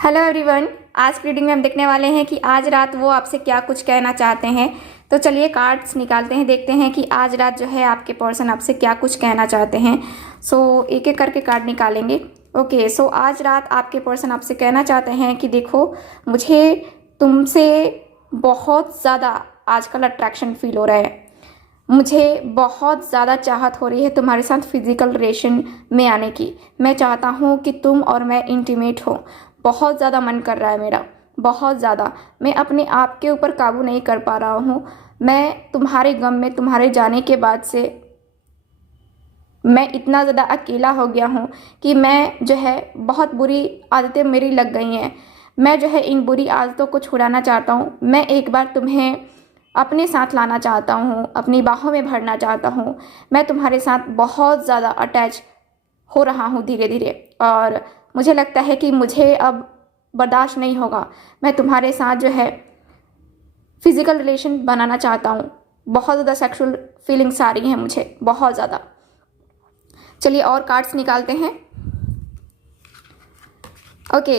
Hello everyone, आज की reading में हम देखने वाले हैं कि आज रात वो आपसे क्या कुछ कहना चाहते हैं। तो चलिए कार्ड्स निकालते हैं, देखते हैं कि आज रात जो है आपके पर्सन आपसे क्या कुछ कहना चाहते हैं। एक एक करके कार्ड निकालेंगे। ओके, आज रात आपके पर्सन आपसे कहना चाहते हैं कि देखो, मुझे तुमसे बहुत ज़्यादा आजकल अट्रैक्शन फील हो रहा है। मुझे बहुत ज़्यादा चाहत हो रही है तुम्हारे साथ फिजिकल रिलेशन में आने की। मैं चाहता हूँ कि तुम और मैं इंटीमेट हो। बहुत ज़्यादा मन कर रहा है मेरा, बहुत ज़्यादा। मैं अपने आप के ऊपर काबू नहीं कर पा रहा हूँ। मैं तुम्हारे गम में, तुम्हारे जाने के बाद से मैं इतना ज़्यादा अकेला हो गया हूँ कि मैं जो है बहुत बुरी आदतें मेरी लग गई हैं। मैं जो है इन बुरी आदतों को छुड़ाना चाहता हूँ। मैं एक बार तुम्हें अपने साथ लाना चाहता हूँ, अपनी बाहों में भरना चाहता हूँ। मैं तुम्हारे साथ बहुत ज़्यादा अटैच हो रहा हूँ धीरे धीरे, और मुझे लगता है कि मुझे अब बर्दाश्त नहीं होगा। मैं तुम्हारे साथ जो है फिजिकल रिलेशन बनाना चाहता हूँ। बहुत ज़्यादा सेक्सुअल फीलिंग्स आ रही हैं मुझे, बहुत ज़्यादा। चलिए और कार्ड्स निकालते हैं। Okay,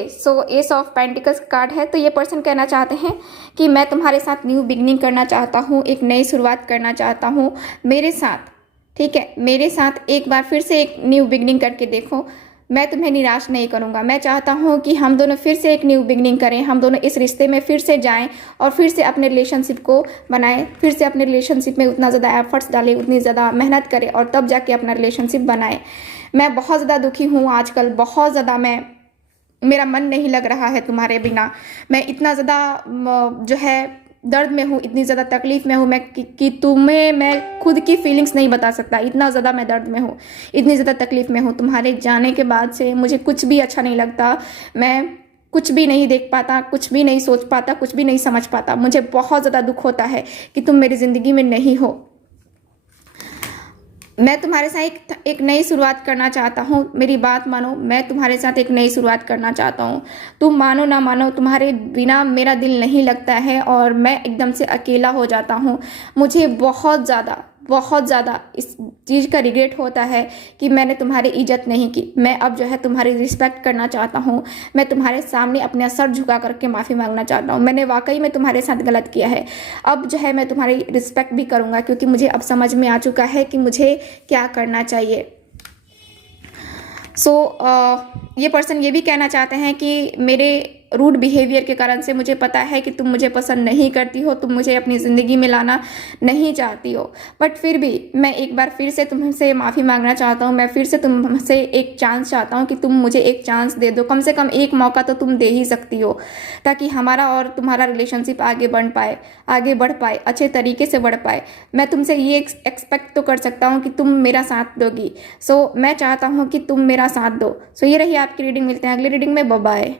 S of pentacles card है। तो ये पर्सन कहना चाहते हैं कि मैं तुम्हारे साथ न्यू बिगनिंग करना चाहता हूँ, एक नई शुरुआत करना चाहता हूँ मेरे साथ। ठीक है, मेरे साथ एक बार फिर से एक न्यू बिगनिंग करके देखो। मैं तुम्हें निराश नहीं करूँगा। मैं चाहता हूँ कि हम दोनों फिर से एक न्यू बिगनिंग करें, हम दोनों इस रिश्ते में फिर से जाएं और फिर से अपने रिलेशनशिप को बनाएं, फिर से अपने रिलेशनशिप में उतना ज़्यादा एफर्ट्स डालें, उतनी ज़्यादा मेहनत करें और तब जाके अपना रिलेशनशिप बनाएं। मैं बहुत ज़्यादा दुखी हूँ आजकल, बहुत ज़्यादा। मेरा मन नहीं लग रहा है तुम्हारे बिना। मैं इतना ज़्यादा जो है दर्द में हूँ, इतनी ज़्यादा तकलीफ़ में हूँ मैं कि तुम्हें मैं खुद की फीलिंग्स नहीं बता सकता। इतना ज़्यादा मैं दर्द में हूँ, इतनी ज़्यादा तकलीफ़ में हूँ। तुम्हारे जाने के बाद से मुझे कुछ भी अच्छा नहीं लगता। मैं कुछ भी नहीं देख पाता, कुछ भी नहीं सोच पाता, कुछ भी नहीं समझ पाता। मुझे बहुत ज़्यादा दुख होता है कि तुम मेरी ज़िंदगी में नहीं हो। मैं तुम्हारे साथ एक नई शुरुआत करना चाहता हूँ। मेरी बात मानो, मैं तुम्हारे साथ एक नई शुरुआत करना चाहता हूँ। तुम मानो ना मानो, तुम्हारे बिना मेरा दिल नहीं लगता है और मैं एकदम से अकेला हो जाता हूँ। मुझे बहुत ज़्यादा इस चीज़ का रिग्रेट होता है कि मैंने तुम्हारी इज्जत नहीं की। मैं अब जो है तुम्हारी रिस्पेक्ट करना चाहता हूँ। मैं तुम्हारे सामने अपना सर झुका करके माफ़ी मांगना चाहता हूँ। मैंने वाकई में तुम्हारे साथ गलत किया है। अब जो है मैं तुम्हारी रिस्पेक्ट भी करूँगा, क्योंकि मुझे अब समझ में आ चुका है कि मुझे क्या करना चाहिए। ये पर्सन ये भी कहना चाहते हैं कि मेरे रूड बिहेवियर के कारण से मुझे पता है कि तुम मुझे पसंद नहीं करती हो, तुम मुझे अपनी ज़िंदगी में लाना नहीं चाहती हो, बट फिर भी मैं एक बार फिर से तुमसे माफ़ी मांगना चाहता हूँ। मैं फिर से तुमसे एक चांस चाहता हूँ कि तुम मुझे एक चांस दे दो। कम से कम एक मौका तो तुम दे ही सकती हो, ताकि हमारा और तुम्हारा रिलेशनशिप आगे बढ़ पाए, अच्छे तरीके से बढ़ पाए। मैं तुमसे ये एक्सपेक्ट तो कर सकता हूँ कि तुम मेरा साथ दोगी। मैं चाहता हूँ कि तुम मेरा साथ दो। ये रही आपकी रीडिंग। मिलते हैं अगली रीडिंग में। Bye bye.